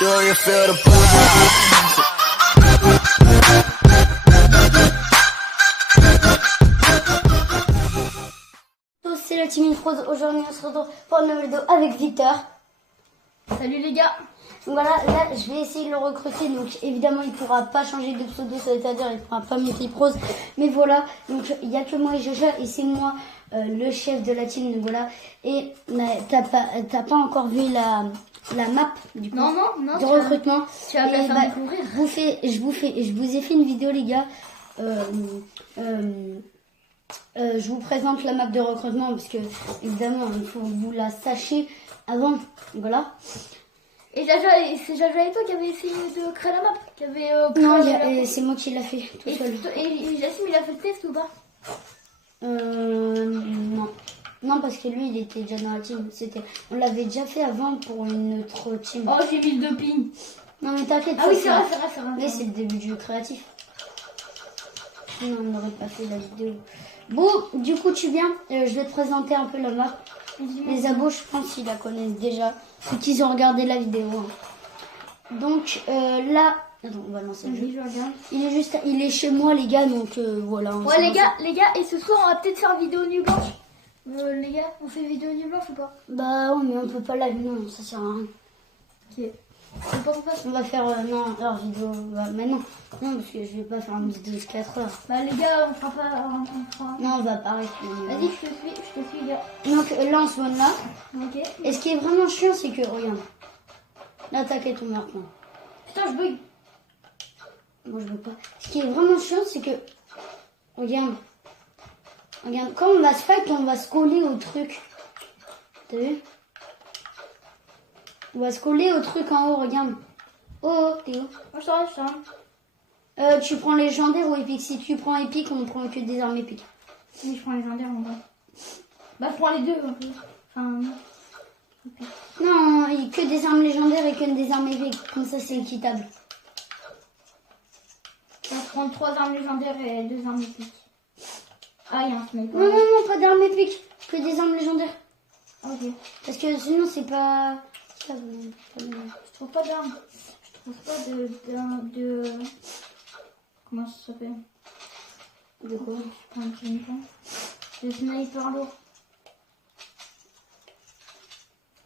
Do you feel the buzz? C'est la Team Infrose. Aujourd'hui on se retrouve pour une nouvelle vidéo avec Victor. Salut les gars. Donc voilà, là je vais essayer de le recruter. Donc évidemment il pourra pas changer de pseudo, c'est-à-dire il pourra pas mettre Infrose. Mais voilà, donc il y a que moi et Jojo et c'est moi le chef de la team. Donc voilà. Et t'as pas encore vu la map du coup, Non, du recrutement. Tu vas me la faire découvrir. Je vous ai fait une vidéo les gars. Je vous présente la map de recrutement parce que évidemment il faut que vous la sachiez avant. Voilà. Et c'est Jaja et toi qui avez essayé de créer la map, qui avait Non, c'est moi qui l'a fait tout seul. Et Jassim il a fait le test ou pas? Non. Non, parce que lui il était déjà dans la team. On l'avait déjà fait avant pour une autre team. Oh, j'ai mis le doping. Non mais t'inquiète. Ah oui, c'est vrai. Mais c'est le début du jeu créatif. Sinon on n'aurait pas fait la vidéo. Bon, du coup tu viens, je vais te présenter un peu la map. Les abos, je pense qu'ils la connaissent déjà, ceux qui ont regardé la vidéo. Donc là, attends, on va lancer le jeu. Il est chez moi les gars, donc voilà. Ouais les gars, et ce soir on va peut-être faire vidéo nuit blanche. Les gars, on fait vidéo nuit blanche ou pas? Bah ouais, mais on peut pas live, non, ça sert à rien. Ok. C'est pas pourquoi. On va faire non, heure vidéo, mais non, parce que je vais pas faire une vidéo de 4 heures. Bah les gars, on fera pas, on fera. Non, on va pas rester. Vas-y, je te suis gars. Donc là on se voit là. Ok. Et ce qui est vraiment chiant, c'est que regarde, l'attaque est tombée à point. Putain, je bug. Moi je veux pas. Ce qui est vraiment chiant, c'est que regarde, quand on va se fight, on va se coller au truc. T'as vu? On va se coller au truc en haut, regarde. Oh, t'es où? Moi je t'arrête. Tu prends légendaire ou épique? Si tu prends épique, on prend que des armes épiques. Oui, je prends les légendaires en bas. Bah, je prends les deux un peu. Enfin. Non, que des armes légendaires et que des armes épiques. Comme ça, c'est équitable. Je vais prendre 3 armes légendaires et 2 armes épiques. Ah, il y a un sniper. Non, pas d'armes épiques. Que des armes légendaires. Ok. Parce que sinon, c'est pas... Je trouve pas d'armes. Je trouve pas de... Comment ça s'appelle? De quoi? Je prends un sniper. Le sniper lourd.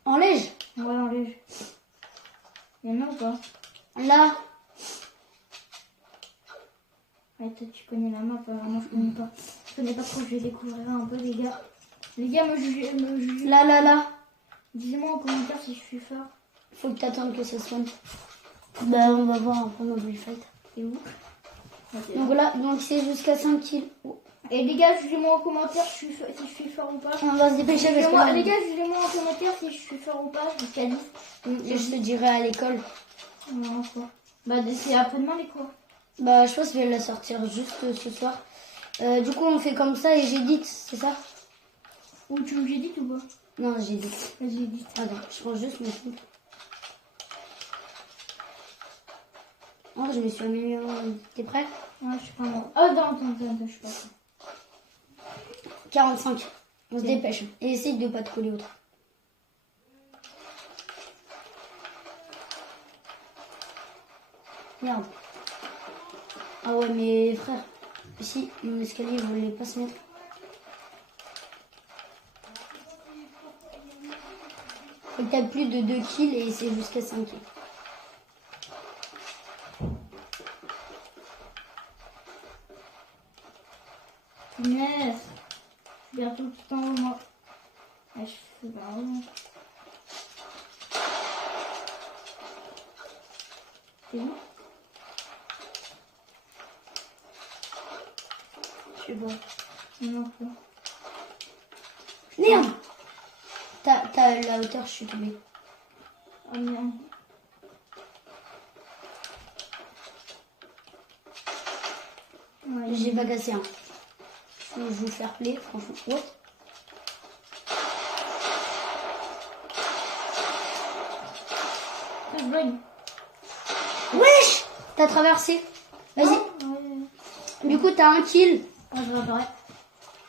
En léger? Ouais, en léger. Il y en a ou pas? Là. Ouais, toi tu connais la map, alors moi je connais pas. Je connais pas trop, je vais découvrir un peu les gars. Les gars, me jugez. Là. Dis-moi en commentaire si je suis fort. Faut que t'attendes que ça sonne. Bah, on va voir pendant le fight. Et où? Okay. Donc voilà, donc c'est jusqu'à 5 kills. Et les gars, jugez-moi en commentaire si je suis fort ou pas. On va se dépêcher parce que... Les gars, jugez-moi en commentaire si je suis fort ou pas, jusqu'à 10. Et je te dirai à l'école. Non, quoi. Bah, c'est après-demain les cours. Bah, je pense que je vais la sortir juste ce soir. Du coup, on fait comme ça et j'édite, c'est ça? Ou tu me j'édite ou pas? Non, j'édite. Vas-y, édite. Attends, je prends juste mes trucs. Oh, je me suis améliorée. T'es prêt? Ouais, je suis pas moi. Oh, non, je suis pas prêt. 45. On se dépêche. Et essaye de pas te coller autre. Merde. Ah ouais, mais frère, ici, mon escalier, vous voulez pas se mettre. Faut que t'aies plus de 2 kills et c'est jusqu'à 5 kills. Punaise. Je suis bientôt tout en haut, moi. Ouais, je suis pas haut. C'est où? Je sais pas. Non, pas. Merde! T'as la hauteur, je suis tombée. Oh merde. Ouais, j'ai pas cassé un. Je vous faire play, franchement. What? Je bug. Wesh! T'as traversé. Vas-y. Ouais. Du coup, t'as un kill. Ah, je réapparais.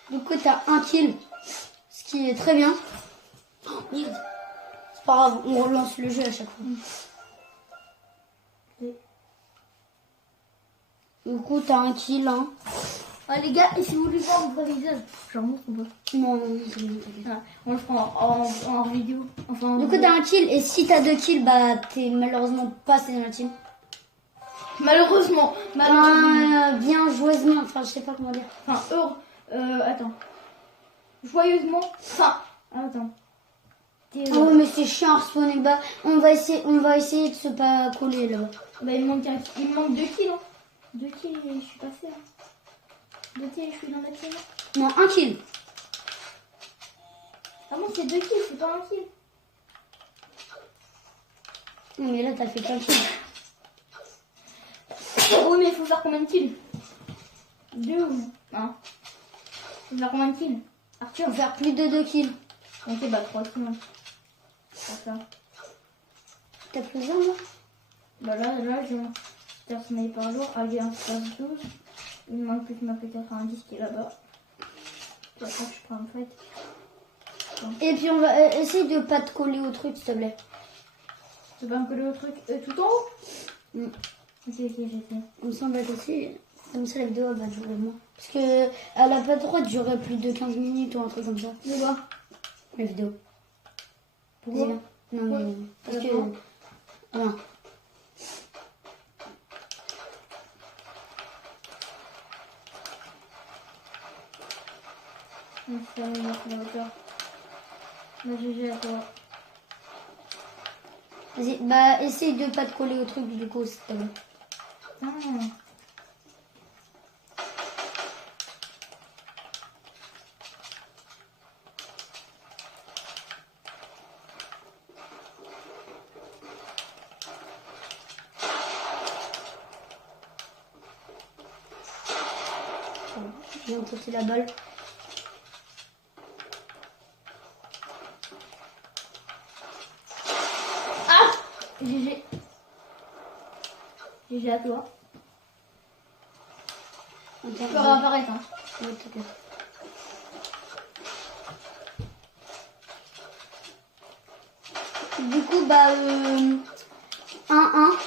Du coup, t'as un kill. Ce qui est très bien. Oh, merde. C'est pas grave, on relance le jeu à chaque fois. Du coup, t'as un kill, hein. Ah les gars, et si vous voulez voir mon vrai visage, j'en montre ou pas? Non, c'est bon, t'inquiète. Ah, on le fera en vidéo. Enfin, en Du coup, vidéo. t'as un kill, et si t'as 2 kills, bah, t'es malheureusement pas assez dans la team. Malheureusement. Bien joueusement, enfin, je sais pas comment dire. Enfin, attends. Joyeusement. Enfin, attends. Ah ouais, mais c'est chiant à respawner bas. On va essayer de se pas coller là-bas. Bah, il me manque 2 kills. Hein. 2 kills et je suis passée. Hein. 2 kills et je suis dans la team. Non, un kill. Ah bon, c'est 2 kills, c'est pas un kill. Non, mais là, t'as fait qu'un kill. Oui, mais il faut faire combien de kills? 2 ou 1? Faut faire combien de kills? Arthur? Faut faire plus de 2 kills. Ok, bah 3 kills. C'est ça. T'as plus un là? Bah là, je vais sniper par jour. Alliance passe 12. Il me manque plus que ma P90 qui est là-bas. Puis après, je prends une fight. Et puis, on va essayer de pas te coller au truc, s'il te plaît. Tu vas me coller au truc tout en haut? Mm. Ok, j'ai fait. Comme ça, on va essayer. Comme ça, la vidéo elle va durer moins. Parce que elle a pas le droit de durer plus de 15 minutes ou un truc comme ça. Mais quoi? La vidéo. Pourquoi? Vas-y, viens. Non, mais. Parce que. D'accord. Voilà. Ça va mettre la hauteur. Bah, GG à toi. Vas-y, bah, essaye de pas te coller au truc du coup, s'il te plaît. Ah. Je viens de sauter la balle. GG. GG à toi. Attends, Tu peux réapparaître. Hein. ouais, t'inquiète. Du coup, bah, 1-1.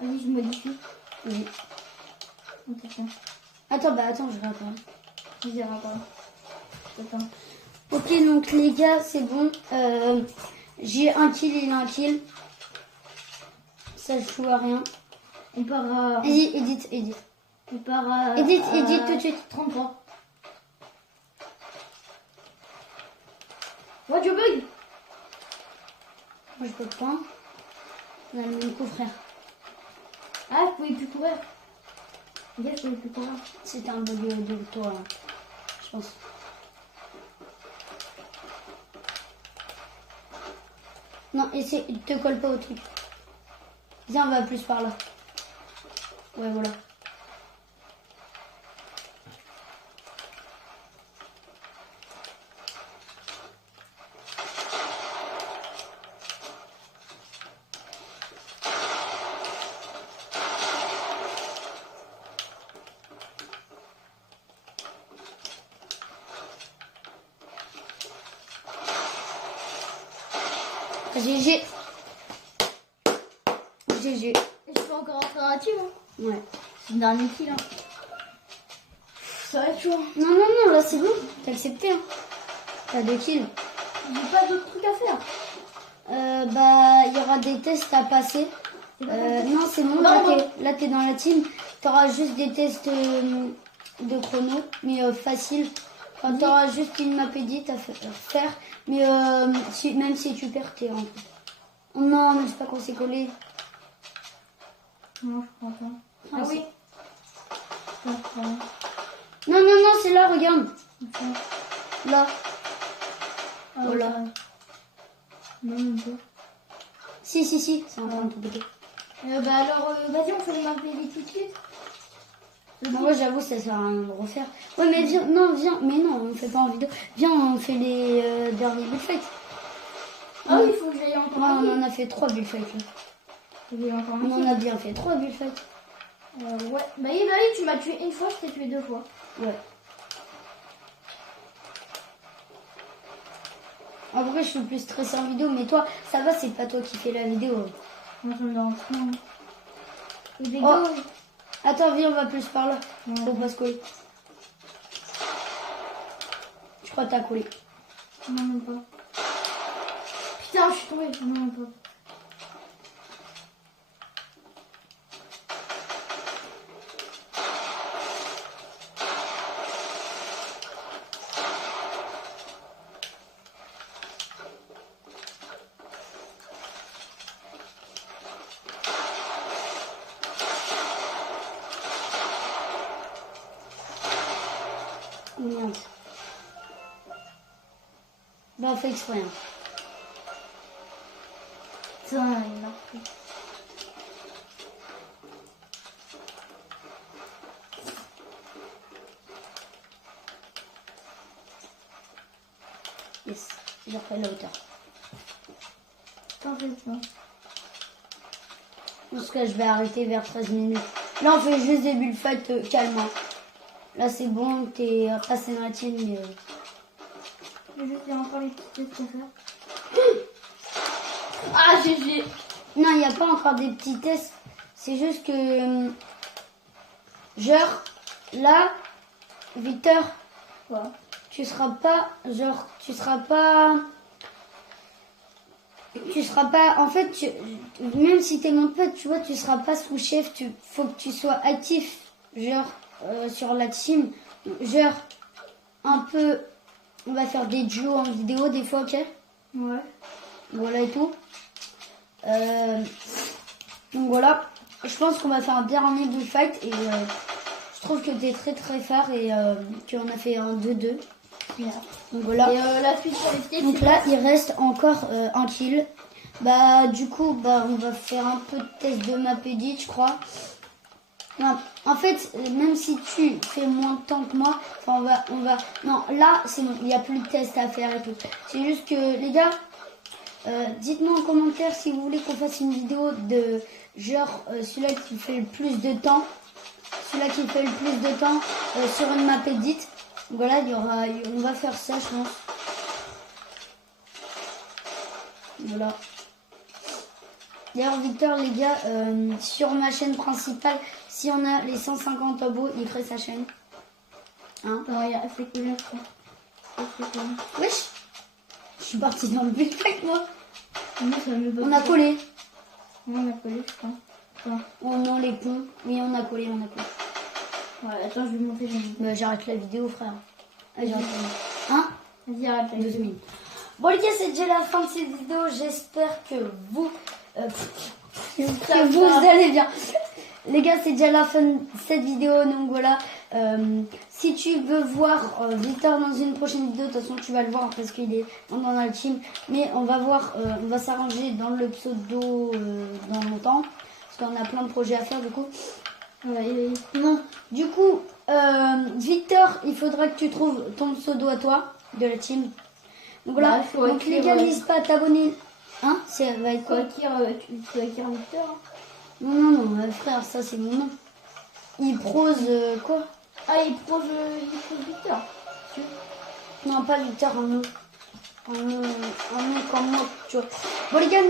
Vas-y, je modifie. Oui. Ok, tiens. Attends, je vais attendre. Vas-y, réapparaît. Attends. Ok, donc les gars, c'est bon. J'ai un kill, il a un kill. Ça joue à rien. On part à... Vas-y, edit. On part à... Edit tout de suite. 33. What, je bug? Moi, je peux pas. On a le même coup, frère. Ah, je pouvais plus courir. Les gars, je pouvais plus courir. C'était un bug de toi, hein, je pense. Non, essaie, te colle pas au truc. Viens, on va plus par là. Ouais, voilà. GG. GG. Je peux encore rentrer dans la team. Hein. Ouais. C'est le dernier kill. Hein. Ça va être chaud. Non, là c'est bon. T'as accepté. Hein. T'as 2 kills. J'ai pas d'autres trucs à faire. Bah, il y aura des tests à passer. Non, c'est bon. Là, t'es dans la team. T'auras juste des tests de chrono, mais facile. Enfin, t'auras juste une map edit à faire. Mais même si tu perds, t'es en... Oh non, mais je sais pas qu'on s'est collé. Non, je prends pas. Ah, Ah oui. Je prends. Non, c'est là, regarde. Ok. Là. Ah, Voilà. ouais. Non, même pas. Si, c'est en train de tout péter. Bah alors, vas-y, on fait les maps edit tout de suite. Moi, j'avoue, ça sert à rien de refaire. Ouais, mais viens, mais non, on fait pas en vidéo. Viens, on fait les derniers bullfights. Ah oui, il faut que j'aille encore Ouais, un on en a fait 3 bullfights là. Faut que j'aille encore un On en a bien fait 3 bullfights. Ouais. Bah oui, tu m'as tué une fois, je t'ai tué 2 fois. Ouais. En vrai, je suis plus stressée en vidéo, mais toi, ça va, c'est pas toi qui fais la vidéo. Moi, ça me dérange pas. Hein. Le dégât, Oh. Attends, viens, on va plus par là. Ouais. Faut pas se coller. Je crois que t'as collé. Non, même pas. Putain, je suis tombée. Non, même pas. Merde. Bah, on fait exprès. Hein. Putain, il m'a pris. Yes, j'ai repris la hauteur. T'inquiète pas. Parce que je vais arrêter vers 13 minutes. Là, on fait juste des bulles fight calme. Hein. Là, c'est bon, t'es passé dans la team, mais... Il y a encore les petites tests à faire. Ah, GG. Non, il n'y a pas encore des petits tests. C'est juste que... genre, là, Victor, Quoi? tu seras pas... Genre, tu seras pas... En fait, même si t'es mon pote, tu vois, tu seras pas sous-chef. Faut que tu sois actif, genre, sur la team. Genre, un peu... On va faire des duos en vidéo des fois, ok? Ouais. Voilà et tout. Donc voilà. Je pense qu'on va faire un dernier bullfight. Et je trouve que t'es très très fort et qu'on a fait un 2-2. Bien. Donc voilà. Et la suite sur les skate, Donc là, il reste encore un kill. Bah, du coup, bah, on va faire un peu de test de map edit, je crois. Non, en fait, même si tu fais moins de temps que moi, enfin, on va. Non, là, c'est bon, il n'y a plus de test à faire et tout. C'est juste que, les gars, dites-moi en commentaire si vous voulez qu'on fasse une vidéo de genre celui-là qui fait le plus de temps. Celui-là qui fait le plus de temps sur une map edit. Voilà, on va faire ça, je pense. Voilà. D'ailleurs, Victor, les gars, sur ma chaîne principale, si on a les 150 abos, il crée sa chaîne. Hein? attends, il y a fait que là, je crois. Wesh! Je suis partie dans le bullfight, moi. Moi, ça me bat On a pas. collé. On a collé, je crois. Attends. Oh non, les cons. Oui, on a collé, Ouais, attends, je vais monter. Bah, j'arrête la vidéo, frère. Allez, j'arrête la vidéo. Hein? Vas-y, arrête la 12 vidéo. minutes. Bon, les gars, c'est déjà la fin de cette vidéo. J'espère que vous... que vous allez bien. Les gars, c'est déjà la fin de cette vidéo. Donc voilà. Si tu veux voir Victor dans une prochaine vidéo, de toute façon, tu vas le voir parce qu'il est dans la team. Mais on va voir, on va s'arranger dans le pseudo dans longtemps. Parce qu'on a plein de projets à faire du coup. Non, du coup, Victor, il faudra que tu trouves ton pseudo à toi de la team. Donc voilà, Bah, faut donc les écrire, gars, n'hésite pas à t'abonner. Hein? Ça va être Faut quoi? acquérir Victor. Hein. Non, frère, ça c'est mon nom. Il prose quoi? Ah, il prose Victor. Non, pas Victor, un autre. Un nom comme moi, tu vois. Bon les gars,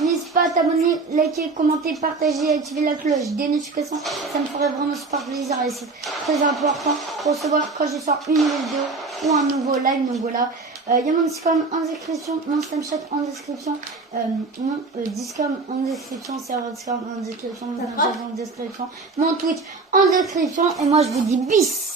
n'hésite pas à t'abonner, liker, commenter, partager, activer la cloche des notifications. Ça me ferait vraiment super plaisir et c'est très important pour recevoir quand je sors une nouvelle vidéo ou un nouveau live. Donc voilà, il y a mon Discord en description, mon Snapchat en description, mon Discord en description, serveur Discord en description, mon Snapchat en description, mon Twitch en description. Et moi je vous dis bis.